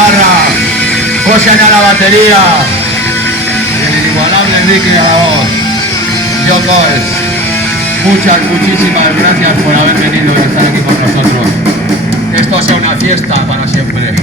guitarra, José a la batería y el inigualable Enrique a la voz. Yo Coes, muchísimas gracias por haber venido y estar aquí con nosotros. Esto sea una fiesta para siempre.